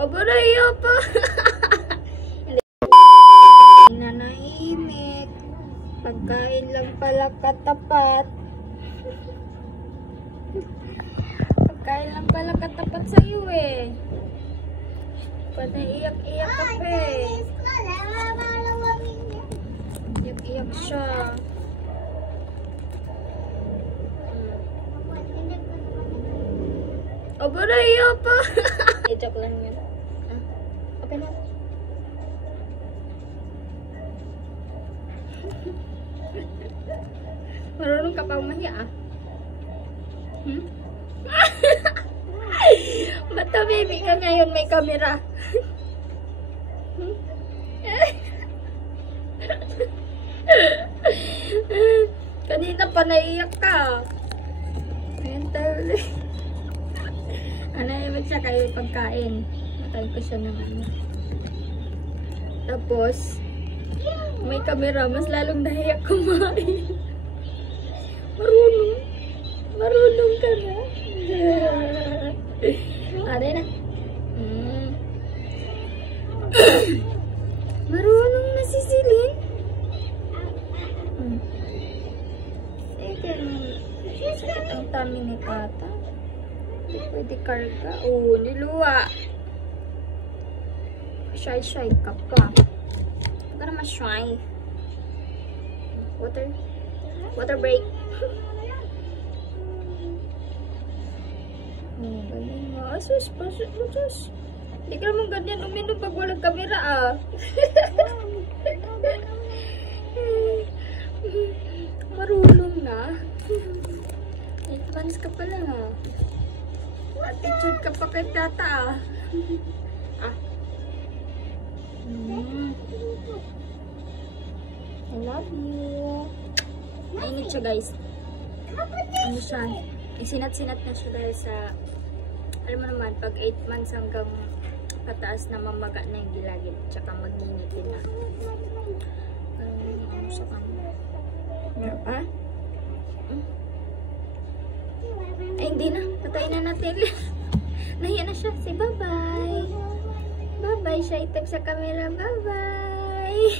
Aba na iya pa. Nanahimik. Pagkain lang pala katapat. Pagkain lang pala katapat sa'yo eh. Panaiyak-iyak ka pa eh. Iyak-iyak siya. Aba na iya pa. Joke lang yun. Open na. Marunong ka pa umahiya ah. Bata baby ka ngayon may camera. Kanina pa naiyak ka. Mental. Ano naman siya kayo pagkain. Matay ko siya ng ano. Tapos, may camera. Mas lalong nahiyak kumain. Marunong. Marunong ka na. Aray na. Marunong na si Celine. Sakit ang tummy ni Tata. Pwede karga. Oo, niluwa. Shy ka pa. Huwag ka naman shy. Water break. Galing mo. Asus. Hindi ka naman ganyan uminom pag walang kamera ah. Marunong na. Advance ka pala ha. Attitude ka pa kay Tata ah. I love you. Mainit siya guys. Ano siya? Sinat-sinat na siya dahil sa alam mo naman, pag 8 months hanggang pataas na mamaga na yung gilagid tsaka mag-initin na. Ano sa kanya? Ha? Ay, hindi na. Patayin na natin. Nahiya na siya. Say bye-bye. Bye-bye. Siya itag sa camera. Bye-bye.